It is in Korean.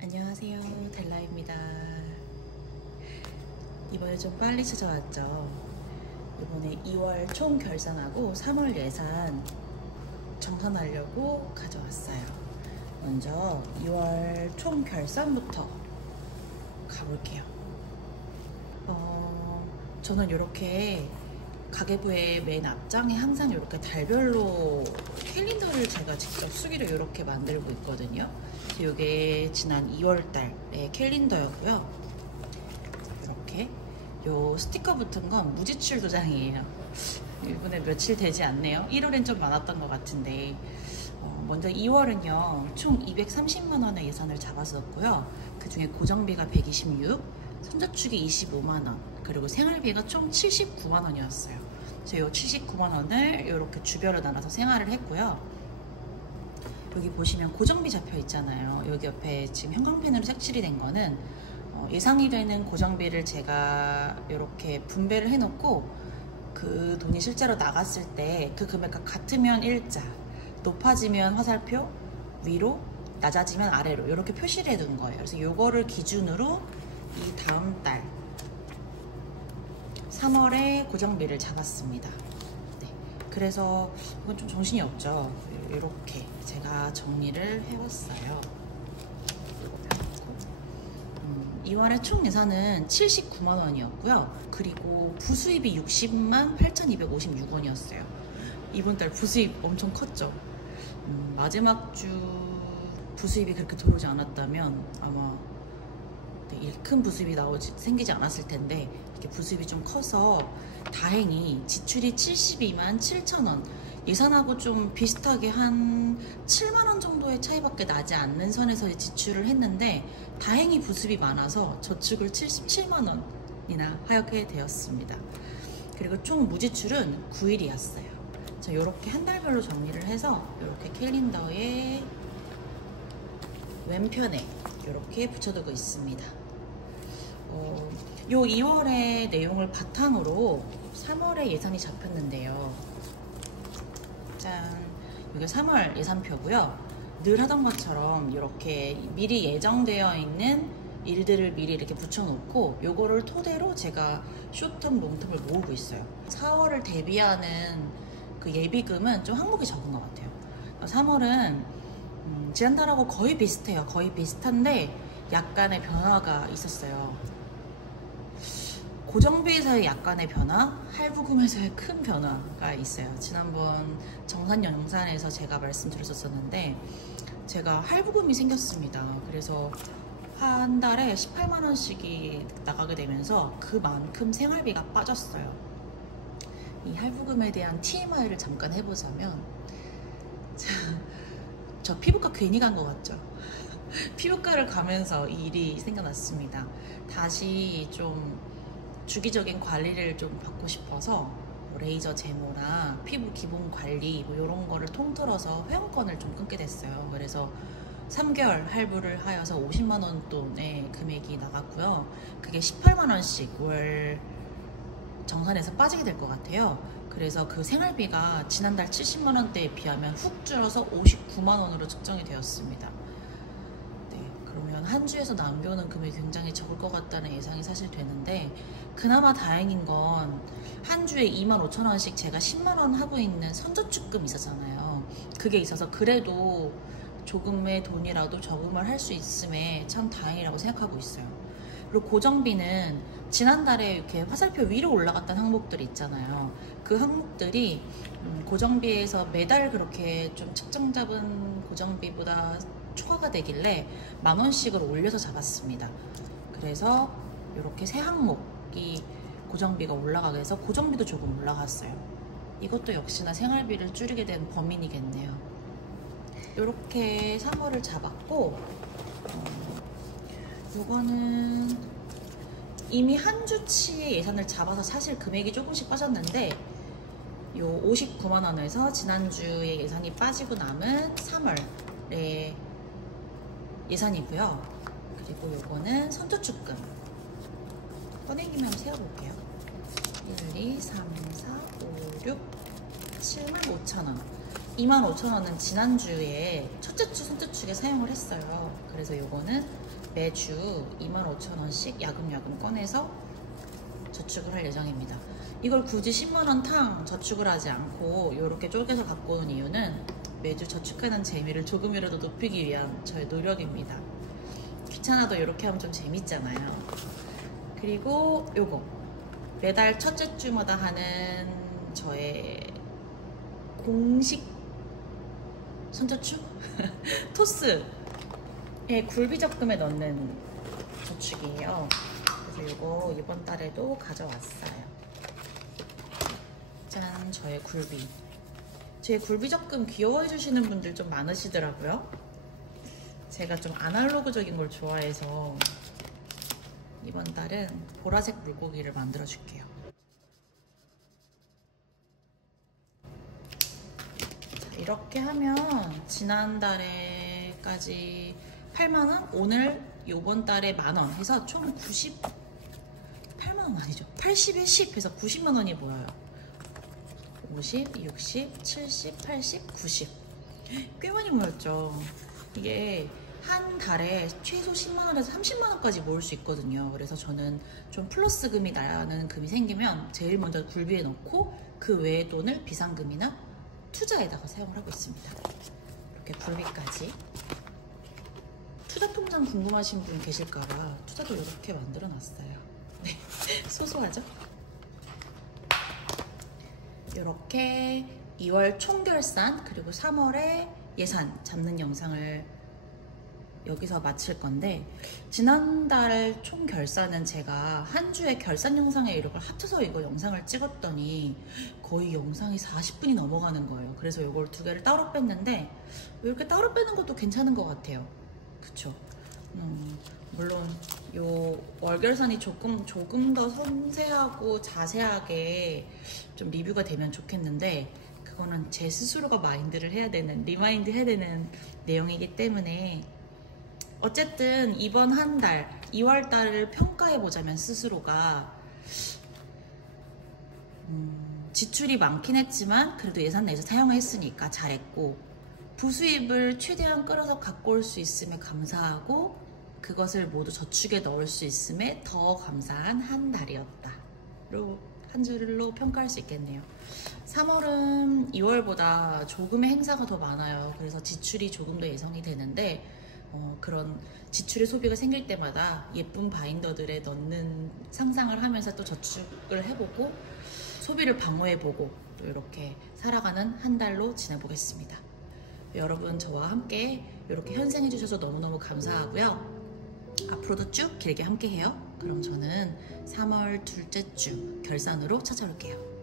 안녕하세요, 델라입니다. 이번에 좀 빨리 찾아왔죠. 이번에 2월 총 결산하고 3월 예산 정산하려고 가져왔어요. 먼저 2월 총 결산부터 가볼게요. 저는 이렇게 가계부의 맨 앞장에 항상 이렇게 달별로 캘린더를 제가 직접 수기로 이렇게 만들고 있거든요. 이게 지난 2월 달의 캘린더였고요. 이렇게 요 스티커 붙은 건 무지출 도장이에요. 이번에 며칠 되지 않네요. 1월엔 좀 많았던 것 같은데 먼저 2월은요 총 230만 원의 예산을 잡았었고요. 그 중에 고정비가 126, 선저축이 25만 원, 그리고 생활비가 총 79만 원이었어요. 그래서 이 79만 원을 이렇게 주별로 나눠서 생활을 했고요. 여기 보시면 고정비 잡혀 있잖아요. 여기 옆에 지금 형광펜으로 색칠이 된 거는 예상이 되는 고정비를 제가 이렇게 분배를 해놓고 그 돈이 실제로 나갔을 때 그 금액과 같으면 일자, 높아지면 화살표, 위로, 낮아지면 아래로 이렇게 표시를 해둔 거예요. 그래서 이거를 기준으로 이 다음 달 3월에 고정비를 잡았습니다. 네, 그래서 이건 좀 정신이 없죠. 이렇게 제가 정리를 해왔어요. 2월에 총 예산은 79만 원이었고요. 그리고 부수입이 60만 8,256원이었어요. 이번 달 부수입 엄청 컸죠. 마지막 주 부수입이 그렇게 들어오지 않았다면 아마 큰 부수입이 생기지 않았을 텐데 이렇게 부수입이 좀 커서 다행히 지출이 72만 7천 원, 예산하고 좀 비슷하게 한 7만 원 정도의 차이밖에 나지 않는 선에서 지출을 했는데 다행히 부수입이 많아서 저축을 77만 원이나 하게 되었습니다. 그리고 총 무지출은 9일이었어요. 자, 이렇게 한 달별로 정리를 해서 이렇게 캘린더에 왼편에 이렇게 붙여두고 있습니다. 요 2월의 내용을 바탕으로 3월에 예산이 잡혔는데요. 짠! 이게 3월 예산표고요. 늘 하던 것처럼 이렇게 미리 예정되어 있는 일들을 미리 이렇게 붙여놓고 요거를 토대로 제가 숏텀, 롱텀을 모으고 있어요. 4월을 대비하는 그 예비금은 좀 항목이 적은 것 같아요. 3월은 지난달하고 거의 비슷해요. 거의 비슷한데 약간의 변화가 있었어요. 고정비에서의 약간의 변화, 할부금에서의 큰 변화가 있어요. 지난번 정산 영상에서 제가 말씀드렸었는데 제가 할부금이 생겼습니다. 그래서 한 달에 18만 원씩이 나가게 되면서 그만큼 생활비가 빠졌어요. 이 할부금에 대한 TMI를 잠깐 해보자면 저 피부과 괜히 간 것 같죠? 피부과를 가면서 이 일이 생겨났습니다. 다시 좀 주기적인 관리를 좀 받고 싶어서 뭐 레이저 제모나 피부 기본 관리 뭐 이런 거를 통틀어서 회원권을 좀 끊게 됐어요. 그래서 3개월 할부를 하여서 50만 원 돈의 금액이 나갔고요. 그게 18만 원씩 월 정산에서 빠지게 될 것 같아요. 그래서 그 생활비가 지난달 70만 원대에 비하면 훅 줄어서 59만 원으로 측정이 되었습니다. 그러면 한 주에서 남겨오는 금액이 굉장히 적을 것 같다는 예상이 사실 되는데 그나마 다행인 건 한 주에 25,000원씩 제가 10만 원 하고 있는 선저축금 있었잖아요. 그게 있어서 그래도 조금의 돈이라도 저금을 할 수 있음에 참 다행이라고 생각하고 있어요. 그리고 고정비는 지난달에 이렇게 화살표 위로 올라갔던 항목들이 있잖아요. 그 항목들이 고정비에서 매달 그렇게 좀 측정 잡은 고정비보다 초과가 되길래 만원씩을 올려서 잡았습니다. 그래서 이렇게 세 항목이 고정비가 올라가게 해서 고정비도 조금 올라갔어요. 이것도 역시나 생활비를 줄이게 된 범인이겠네요. 이렇게 3월을 잡았고 이거는 이미 한 주치의 예산을 잡아서 사실 금액이 조금씩 빠졌는데 요 59만 원에서 지난주에 예산이 빠지고 남은 3월에 예산이고요. 그리고 요거는 선저축금 꺼내기만 세어볼게요. 1, 2, 3, 4, 5, 6, 7만 5천 원. 25,000원은 지난주에 첫째 주 선저축에 사용을 했어요. 그래서 요거는 매주 25,000원씩 야금야금 꺼내서 저축을 할 예정입니다. 이걸 굳이 10만원 탕 저축을 하지 않고 이렇게 쪼개서 갖고 오는 이유는 매주 저축하는 재미를 조금이라도 높이기 위한 저의 노력입니다. 귀찮아도 이렇게 하면 좀 재밌잖아요. 그리고 요거 매달 첫째 주마다 하는 저의 공식 선저축? 토스에 굴비 적금에 넣는 저축이에요. 그래서 이거 이번 달에도 가져왔어요. 짠, 저의 굴비. 제 굴비 적금 귀여워해 주시는 분들 좀 많으시더라고요. 제가 좀 아날로그적인 걸 좋아해서 이번 달은 보라색 물고기를 만들어 줄게요. 이렇게 하면 지난달에까지 8만원, 오늘 요번 달에 만원 해서 총 98만원 아니죠. 80에 10 해서 90만원이 모여요. 50, 60, 70, 80, 90. 꽤 많이 모였죠. 이게 한 달에 최소 10만원에서 30만원까지 모을 수 있거든요. 그래서 저는 좀 플러스금이 나는 금이 생기면 제일 먼저 굴비에 넣고 그 외의 돈을 비상금이나 투자에다가 사용을 하고 있습니다. 이렇게 굴비까지. 투자 통장 궁금하신 분 계실까봐 투자도 이렇게 만들어 놨어요. 네, 소소하죠? 이렇게 2월 총결산 그리고 3월에 예산 잡는 영상을 여기서 마칠 건데, 지난달 총결산은 제가 한 주에 결산 영상에 이걸 합쳐서 이거 영상을 찍었더니 거의 영상이 40분이 넘어가는 거예요. 그래서 이걸 두 개를 따로 뺐는데 이렇게 따로 빼는 것도 괜찮은 것 같아요. 그쵸? 물론 요 월결산이 조금 더 섬세하고 자세하게 좀 리뷰가 되면 좋겠는데, 그거는 제 스스로가 마인드를 해야 되는, 리마인드 해야 되는 내용이기 때문에 어쨌든 이번 한 달, 2월 달을 평가해보자면 스스로가 지출이 많긴 했지만 그래도 예산 내에서 사용했으니까 잘했고, 부수입을 최대한 끌어서 갖고 올 수 있음에 감사하고 그것을 모두 저축에 넣을 수 있음에 더 감사한 한 달이었다. 한 줄로 평가할 수 있겠네요. 3월은 2월보다 조금의 행사가 더 많아요. 그래서 지출이 조금 더 예상이 되는데, 그런 지출의 소비가 생길 때마다 예쁜 바인더들에 넣는 상상을 하면서 또 저축을 해보고 소비를 방어해보고 또 이렇게 살아가는 한 달로 지내보겠습니다. 여러분 저와 함께 이렇게 현생해주셔서 너무너무 감사하고요. 앞으로도 쭉 길게 함께해요. 그럼 저는 3월 둘째 주 결산으로 찾아올게요.